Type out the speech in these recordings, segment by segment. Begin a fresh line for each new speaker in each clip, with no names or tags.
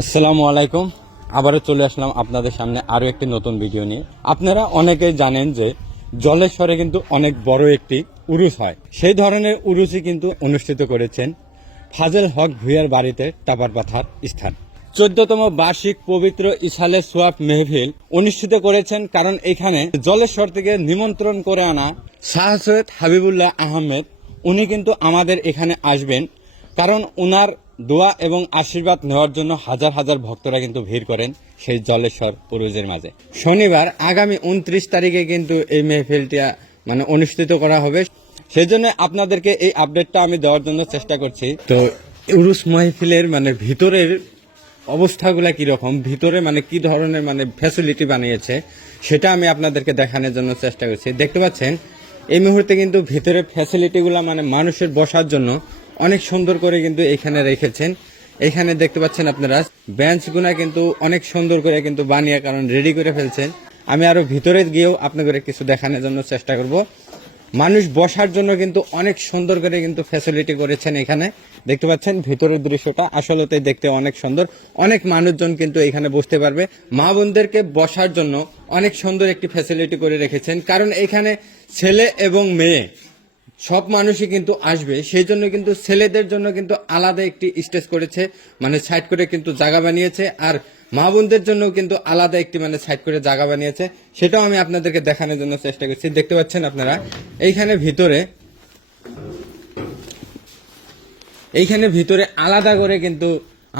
আসসালামু আলাইকুম। আবারও চলে আসলাম আপনাদের সামনে আরও একটি নতুন ভিডিও নিয়ে। আপনারা অনেকেই জানেন যে জলেশ্বরে কিন্তু অনেক বড় একটি উরুস হয়। সেই ধরনের উরুসই কিন্তু অনুষ্ঠিত করেছেন ফাজেল হক ভুইয়ার বাড়িতে টাপার পাথার স্থান। চোদ্দতম বার্ষিক পবিত্র ইসালে সোয়াব মেহফিল অনুষ্ঠিত করেছেন কারণ এখানে জলেশ্বর থেকে নিমন্ত্রণ করে আনা শাহ সৈয়দ হাবিবুল্লাহ আহমেদ, উনি কিন্তু আমাদের এখানে আসবেন কারণ উনার দোয়া এবং আশীর্বাদ নেওয়ার জন্য হাজার হাজার ভক্তরা কিন্তু ভিড় করেন সেই জলেশ্বর পুরুষের মাঝে। শনিবার আগামী উনত্রিশ তারিখে কিন্তু এই মেহফিলটি মানে অনুষ্ঠিত করা হবে। সেই জন্য আপনাদেরকে এই আপডেটটা আমি দেওয়ার জন্য চেষ্টা করছি। তো উরুস মাহফিলের মানে ভিতরের অবস্থাগুলা কীরকম ভিতরে মানে কি ধরনের মানে ফ্যাসিলিটি বানিয়েছে? সেটা আমি আপনাদেরকে দেখানোর জন্য চেষ্টা করছি। দেখতে পাচ্ছেন, এই মুহূর্তে কিন্তু ভিতরে ফ্যাসিলিটিগুলো মানে মানুষের বসার জন্য অনেক সুন্দর করে কিন্তু এখানে রেখেছেন। এখানে দেখতে পাচ্ছেন আপনারা বেঞ্চগুলা কিন্তু অনেক সুন্দর করে কিন্তু বানিয়ে কারণ রেডি করে ফেলছেন। আমি আরও ভিতরে গিয়েও আপনাদের কিছু দেখানোর জন্য চেষ্টা করব। মানুষ বসার জন্য কিন্তু অনেক সুন্দর করে কিন্তু ফ্যাসিলিটি করেছেন এখানে। দেখতে পাচ্ছেন ভিতরের দৃশ্যটা আসলেতে দেখতে অনেক সুন্দর। অনেক মানুষজন কিন্তু এখানে বসতে পারবে। মা বোনদেরকে বসার জন্য অনেক সুন্দর একটি ফ্যাসিলিটি করে রেখেছেন। কারণ এখানে ছেলে এবং মেয়ে সব মানুষই কিন্তু আসবে। সেই জন্য কিন্তু ছেলেদের জন্য কিন্তু আলাদা একটি স্টেজ করেছে মানে সাইড করে কিন্তু জায়গা বানিয়েছে, আর মা বোনদের জন্য কিন্তু আলাদা একটি মানে সাইড করে জায়গা বানিয়েছে। সেটাও আমি আপনাদেরকে দেখানোর জন্য চেষ্টা করছি। দেখতে পাচ্ছেন আপনারা, এইখানে ভিতরে এইখানে ভিতরে আলাদা করে কিন্তু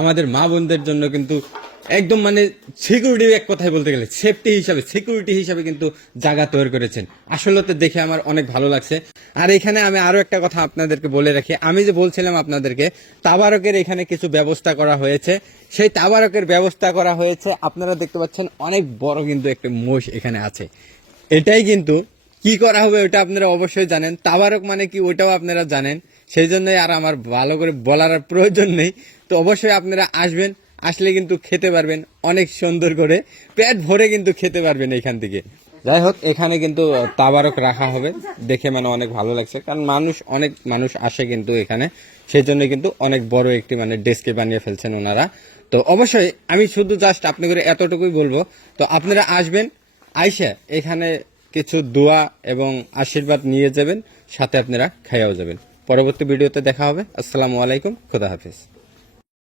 আমাদের মা বোনদের জন্য কিন্তু একদম মানে সিকিউরিটি এক কথায় বলতে গেলে সেফটি হিসাবে সিকিউরিটি হিসাবে কিন্তু জায়গা তৈরি করেছেন। আসলে তো দেখে আমার অনেক ভালো লাগছে। আর এখানে আমি আরও একটা কথা আপনাদেরকে বলে রাখি। আমি যে বলছিলাম আপনাদেরকে, তাবারকের এখানে কিছু ব্যবস্থা করা হয়েছে। সেই তাবারকের ব্যবস্থা করা হয়েছে, আপনারা দেখতে পাচ্ছেন অনেক বড় কিন্তু একটা মোষ এখানে আছে। এটাই কিন্তু কি করা হবে ওটা আপনারা অবশ্যই জানেন। তাবারক মানে কি ওটাও আপনারা জানেন। সেই জন্যই আর আমার ভালো করে বলার প্রয়োজন নেই। তো অবশ্যই আপনারা আসবেন। আসলে কিন্তু খেতে পারবেন অনেক সুন্দর করে। পেট ভরে কিন্তু খেতে পারবেন এখান থেকে। যাই হোক, এখানে কিন্তু তাবারক রাখা হবে। দেখে মানে অনেক ভালো লাগছে। কারণ মানুষ, অনেক মানুষ আসে কিন্তু এখানে। সেই জন্য কিন্তু অনেক বড় একটি মানে ডেস্কে বানিয়ে ফেলছেন ওনারা। তো অবশ্যই আমি শুধু জাস্ট আপনি করে এতটুকুই বলব। তো আপনারা আসবেন, আইসা এখানে কিছু দোয়া এবং আশীর্বাদ নিয়ে যাবেন, সাথে আপনারা খাইয়াও যাবেন। পরবর্তী ভিডিওতে দেখা হবে। আসসালামু আলাইকুম। খোদা হাফিজ।